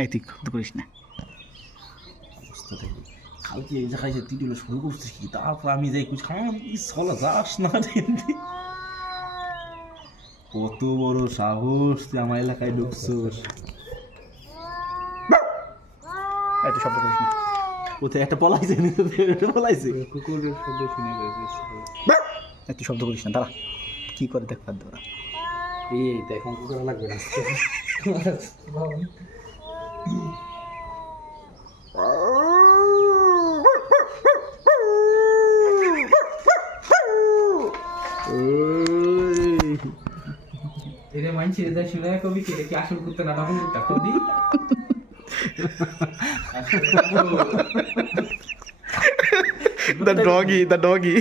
এই তুই শব্দ করিস না। অবস্থা দেখি কালকে এই জায়গায় যে তুই শুরু করছিস কি, তারপর আমি যাই কুছ খাওয়া সলা যাস না রে। কত বড় সাহস তুই আমার এলাকায় ঢুকছোস। এই তুই শব্দ করিস না। কোথায় একটা পলাইছে, একটা পলাইছে। কুকুরের শব্দ শুনে গেছে। এই তুই শব্দ করিস না, দাঁড়া কি করে দেখ পার দাঁড়া। এই এখন কুকুর লাগবে না। এটা মানছি এটা শুনে কবি কে কি আসল করতে না তখন করতে কবি The doggy.